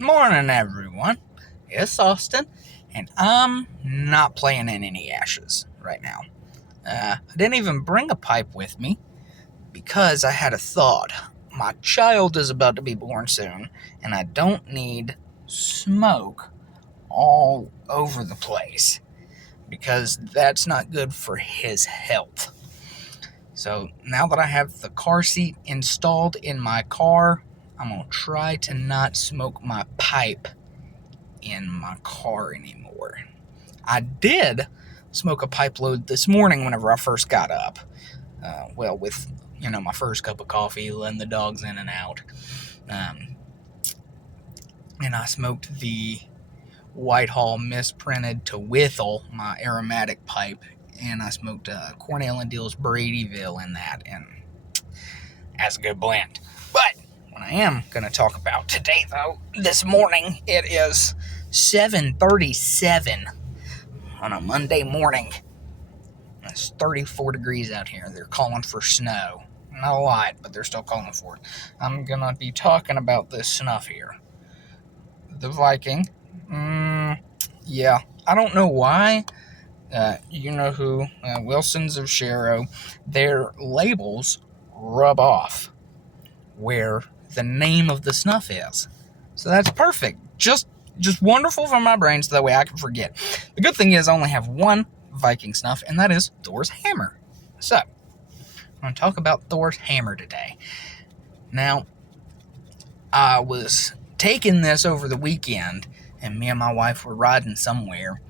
Morning, everyone. It's Austin, and I'm not playing in any ashes right now. I didn't even bring a pipe with me because I had a thought. My child is about to be born soon, and I don't need smoke all over the place because that's not good for his health. So now that I have the car seat installed in my car, I'm going to try to not smoke my pipe in my car anymore. I did smoke a pipe load this morning whenever I first got up. With my first cup of coffee, letting the dogs in and out. And I smoked the Whitehall misprinted to Withel, my aromatic pipe, and I smoked Cornell and Deal's Bradyville in that, and that's a good blend. But what I am going to talk about today, though, this morning, it is 7:37 on a Monday morning. It's 34 degrees out here. They're calling for snow. Not a lot, but they're still calling for it. I'm going to be talking about this snuff here. The Viking. Yeah. I don't know why. You know who. Wilsons of Sharrow. Their labels rub off where the name of the snuff is. So that's perfect. Just wonderful for my brain so that way I can forget. The good thing is I only have one Viking snuff, and that is Thor's hammer. So, I'm going to talk about Thor's hammer today. Now, I was taking this over the weekend, and me and my wife were riding somewhere,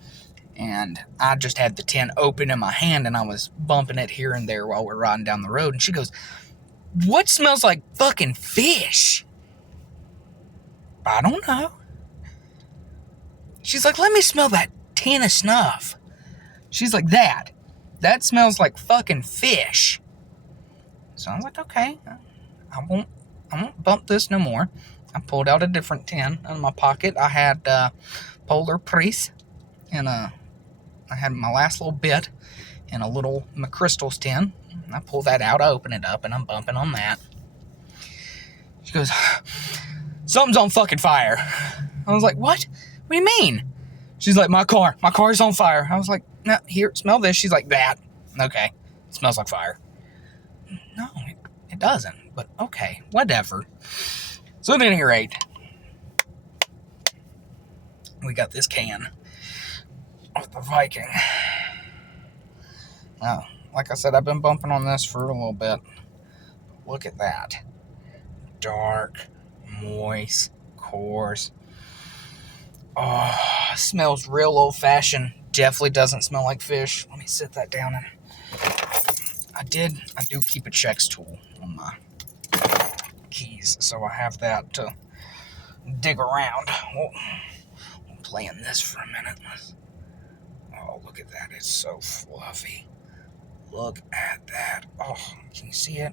and I just had the tin open in my hand, and I was bumping it here and there while we're riding down the road, and she goes, "What smells like fucking fish?" I don't know. She's like, "Let me smell that tin of snuff." She's like, that smells like fucking fish. So I was like, okay, I won't bump this no more. I pulled out a different tin out of my pocket. I had Polar Priest, and I had my last little bit in a little McChrystal's tin. I pull that out, I open it up, and I'm bumping on that. She goes, "Something's on fucking fire." I was like, what? What do you mean? She's like, my car's on fire. I was like, "No, here, smell this." She's like, "That." Okay, it smells like fire. No, it doesn't, but okay, whatever. So at any rate, we got this can of the Viking. Now, like I said, I've been bumping on this for a little bit. Look at that. Dark, moist, coarse. Oh, smells real old-fashioned. Definitely doesn't smell like fish. Let me sit that down. And I do keep a checks tool on my keys, so I have that to dig around. We'll play in this for a minute. Oh, look at that. It's so fluffy. Look at that. Oh, can you see it?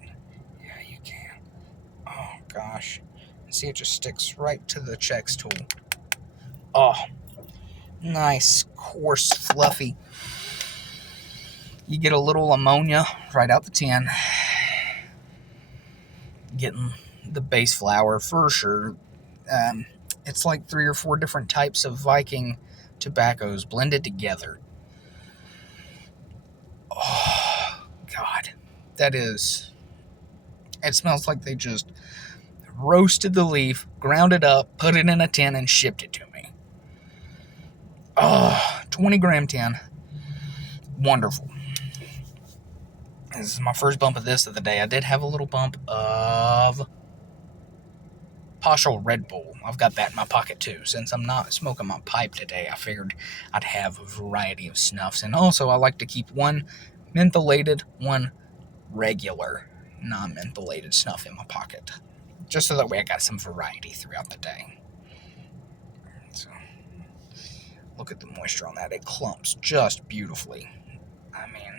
Yeah, you can. Oh, gosh. See, it just sticks right to the checks tool. Oh, nice, coarse, fluffy. You get a little ammonia right out the tin. Getting the base flower for sure. It's like 3 or 4 different types of Viking tobaccos blended together. Oh, God. It smells like they just roasted the leaf, ground it up, put it in a tin, and shipped it to me. Oh, 20-gram tin. Wonderful. This is my first bump of this of the day. I did have a little bump of partial Red Bull. I've got that in my pocket too. Since I'm not smoking my pipe today, I figured I'd have a variety of snuffs. And also, I like to keep one mentholated, one regular non-mentholated snuff in my pocket. Just so that way I got some variety throughout the day. So, look at the moisture on that. It clumps just beautifully. I mean,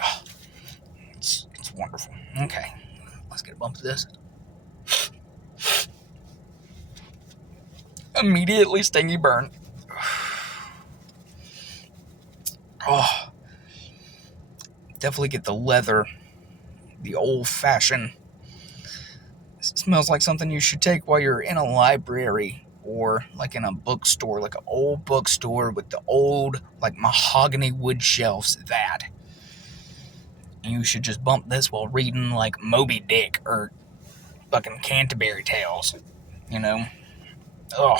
oh, it's wonderful. Okay, let's get a bump of this. Immediately stingy burn. Oh, definitely get the leather, the old-fashioned smells like something you should take while you're in a library or like in a bookstore, like an old bookstore with the old like mahogany wood shelves. That you should just bump this while reading like Moby Dick or fucking Canterbury Tales, you know. Oh,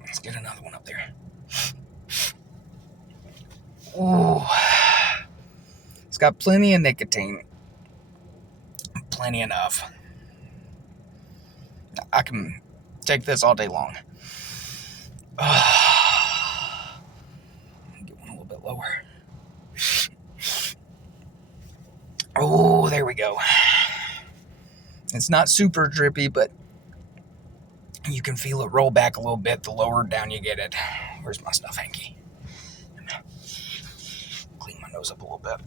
let's get another one up there. Ooh, it's got plenty of nicotine, plenty enough. I can take this all day long. Get one a little bit lower. Oh, there we go. It's not super drippy, but you can feel it roll back a little bit the lower down you get it. Where's my stuff hanky? Clean my nose up a little bit.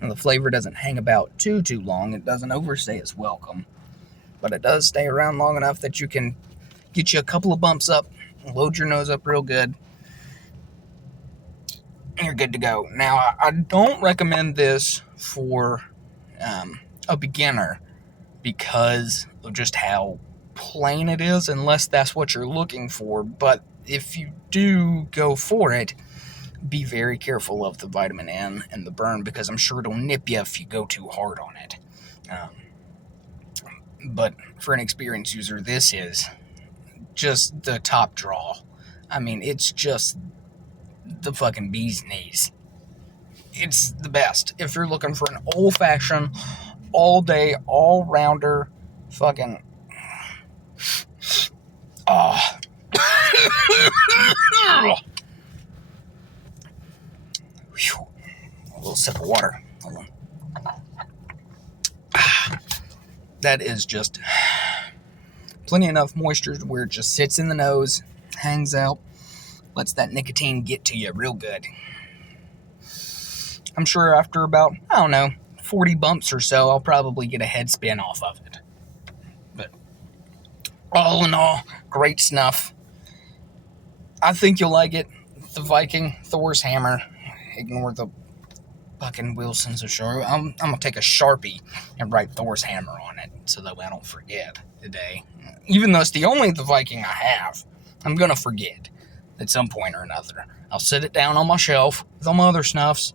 And the flavor doesn't hang about too long. It doesn't overstay its welcome. But it does stay around long enough that you can get you a couple of bumps up, load your nose up real good, and you're good to go. Now, I don't recommend this for a beginner because of just how plain it is, unless that's what you're looking for. But if you do go for it, be very careful of the vitamin N and the burn, because I'm sure it'll nip you if you go too hard on it. But for an experienced user, this is just the top draw. I mean, it's just the fucking bee's knees. It's the best. If you're looking for an old-fashioned, all-day, all-rounder, fucking... Oh. Whew. A little sip of water. Hold on. That is just plenty enough moisture to where it just sits in the nose, hangs out, lets that nicotine get to you real good. I'm sure after about, 40 bumps or so, I'll probably get a head spin off of it. But all in all, great snuff. I think you'll like it. The Viking, Thor's hammer. Ignore the fucking Wilsons or sure. I'm going to take a Sharpie and write Thor's hammer on it so that way I don't forget today. Even though it's the Viking I have, I'm going to forget at some point or another. I'll set it down on my shelf with all my other snuffs,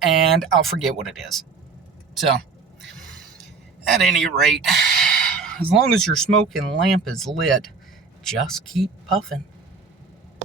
and I'll forget what it is. So, at any rate, as long as your smoking lamp is lit, just keep puffing.